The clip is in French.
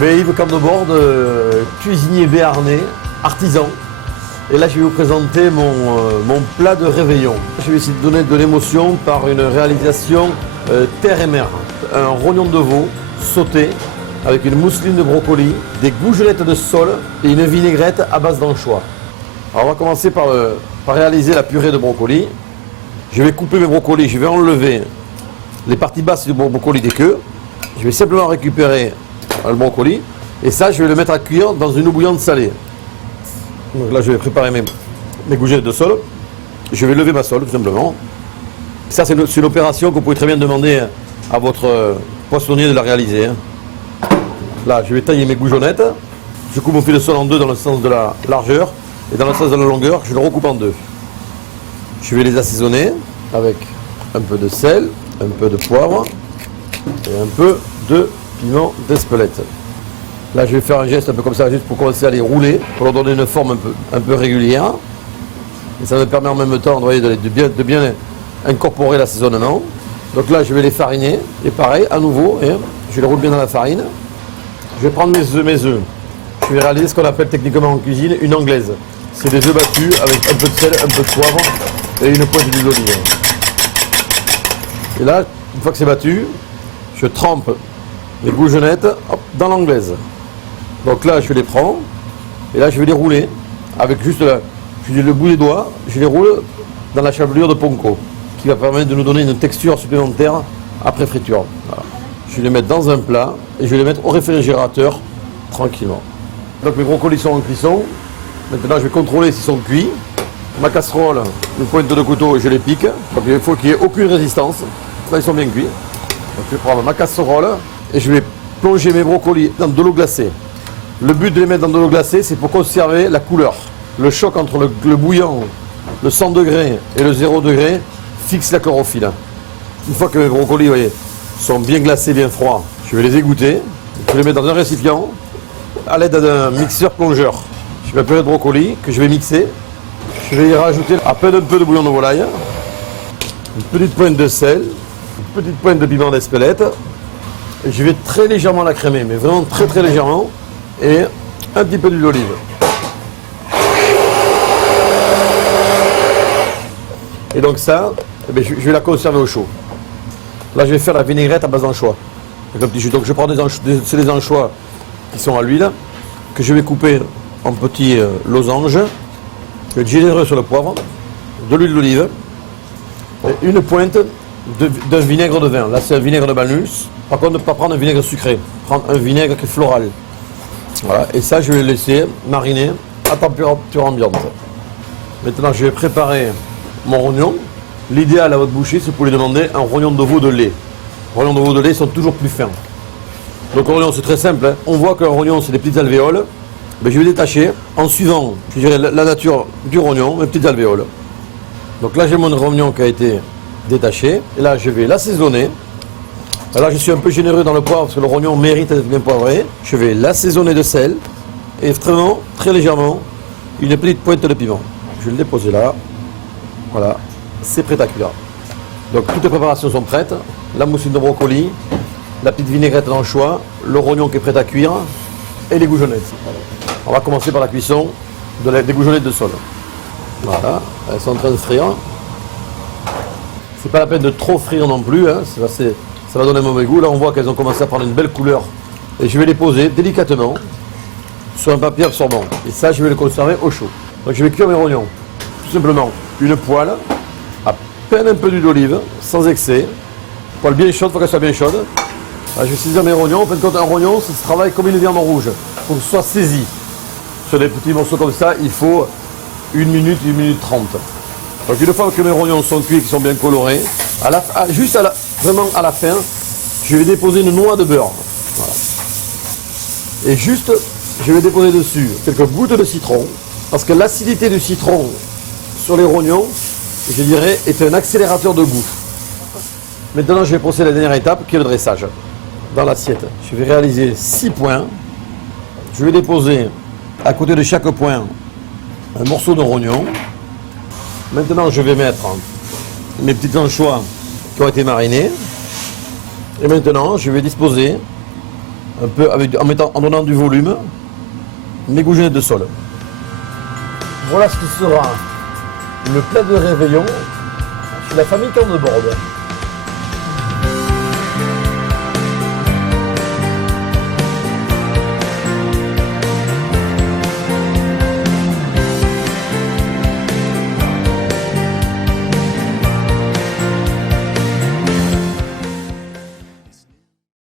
Mais Yves Candebord, cuisinier béarnais, artisan. Et là, je vais vous présenter mon plat de réveillon. Je vais essayer de donner de l'émotion par une réalisation terre et mer. Un rognon de veau sauté avec une mousseline de brocoli, des gougelettes de sole et une vinaigrette à base d'anchois. Alors, on va commencer par réaliser la purée de brocoli. Je vais couper mes brocolis, je vais enlever les parties basses du brocoli des queues. Je vais simplement récupérer le brocoli et ça, je vais le mettre à cuire dans une eau bouillante salée. Donc là, je vais préparer mes gougelettes de sole. Je vais lever ma sole, tout simplement. Ça, c'est une opération que vous pouvez très bien demander à votre poissonnier de la réaliser. Là, je vais tailler mes goujonnettes. Je coupe mon fil de sole en deux dans le sens de la largeur et dans le sens de la longueur, je le recoupe en deux. Je vais les assaisonner avec un peu de sel, un peu de poivre et un peu de piment d'Espelette. Là, je vais faire un geste un peu comme ça, juste pour commencer à les rouler, pour leur donner une forme un peu régulière. Et ça me permet en même temps de bien incorporer l'assaisonnement. Donc là, je vais les fariner. Et pareil, à nouveau, je les roule bien dans la farine. Je vais prendre mes œufs. Je vais réaliser ce qu'on appelle techniquement en cuisine une anglaise. C'est des œufs battus avec un peu de sel, un peu de poivre et une pointe d'huile d'olive. Et là, une fois que c'est battu, je trempe les goujonnettes dans l'anglaise. Donc là, je les prends et là, je vais les rouler avec juste le bout des doigts. Je les roule dans la chevelure de Ponco qui va permettre de nous donner une texture supplémentaire après friture. Voilà. Je vais les mettre dans un plat et je vais les mettre au réfrigérateur tranquillement. Donc mes brocolis sont en cuisson. Maintenant, je vais contrôler s'ils sont cuits. Ma casserole, une pointe de couteau et je les pique. Donc il faut qu'il n'y ait aucune résistance. Là, ils sont bien cuits. Donc, je vais prendre ma casserole et je vais plonger mes brocolis dans de l'eau glacée. Le but de les mettre dans de l'eau glacée, c'est pour conserver la couleur. Le choc entre le bouillant, le 100 degrés et le 0 degré fixe la chlorophylle. Une fois que mes brocolis, vous voyez, sont bien glacés, bien froids, je vais les égoutter. Je vais les mettre dans un récipient à l'aide d'un mixeur plongeur. Je vais appeler le brocoli que je vais mixer. Je vais y rajouter à peine un peu de bouillon de volaille, une petite pointe de sel, une petite pointe de piment d'Espelette. Et je vais très légèrement la crémer, mais vraiment très très légèrement. Et un petit peu d'huile d'olive. Et donc ça, je vais la conserver au chaud. Là, je vais faire la vinaigrette à base d'anchois. Donc je prends des anchois qui sont à l'huile, que je vais couper en petits losanges. Je vais être généreux sur le poivre, de l'huile d'olive et une pointe d'un vinaigre de vin. Là, c'est un vinaigre de Balnus. Par contre, ne pas prendre un vinaigre sucré, prendre un vinaigre qui est floral. Voilà. Et ça, je vais le laisser mariner à température ambiante. Maintenant, je vais préparer mon rognon. L'idéal à votre boucher, c'est pour lui demander un rognon de veau de lait. Les rognons de veau de lait sont toujours plus fins. Donc, le rognon, c'est très simple. On voit qu'un rognon, c'est des petites alvéoles. Mais je vais détacher en suivant, je dirais, la nature du rognon, mes petites alvéoles. Donc là, j'ai mon rognon qui a été détaché. Et là, je vais l'assaisonner. Alors, je suis un peu généreux dans le poivre parce que le rognon mérite d'être bien poivré. Je vais l'assaisonner de sel et vraiment, très légèrement, une petite pointe de piment. Je vais le déposer là. Voilà, c'est prêt à cuire. Donc, toutes les préparations sont prêtes. La mousseline de brocoli, la petite vinaigrette d'anchois, le rognon qui est prêt à cuire et les goujonnettes. On va commencer par la cuisson des goujonnettes de sole. Voilà, elles sont en train de frire. C'est pas la peine de trop frire non plus, hein. Ça va donner un mauvais goût. Là, on voit qu'elles ont commencé à prendre une belle couleur. Et je vais les poser délicatement sur un papier absorbant. Et ça, je vais le conserver au chaud. Donc, je vais cuire mes rognons. Tout simplement, une poêle, à peine un peu d'huile d'olive, sans excès. Poêle bien chaude, il faut qu'elle soit bien chaude. Là, je vais saisir mes rognons. En fin de compte, un rognon, ça se travaille comme une viande rouge. Il faut que ce soit saisi. Sur des petits morceaux comme ça, il faut 1 minute, 1 minute 30. Donc une fois que mes rognons sont cuits et qu'ils sont bien colorés, vraiment à la fin, je vais déposer une noix de beurre. Voilà. Et juste, je vais déposer dessus quelques gouttes de citron, parce que l'acidité du citron sur les rognons, je dirais, est un accélérateur de goût. Maintenant, je vais procéder à la dernière étape, qui est le dressage. Dans l'assiette, je vais réaliser 6 points. Je vais déposer à côté de chaque point un morceau de rognon. Maintenant, je vais mettre mes petits anchois qui ont été marinés. Et maintenant, je vais disposer un peu en donnant du volume, mes goujonettes de sol. Voilà ce qui sera le plat de réveillon chez la famille Corneborde.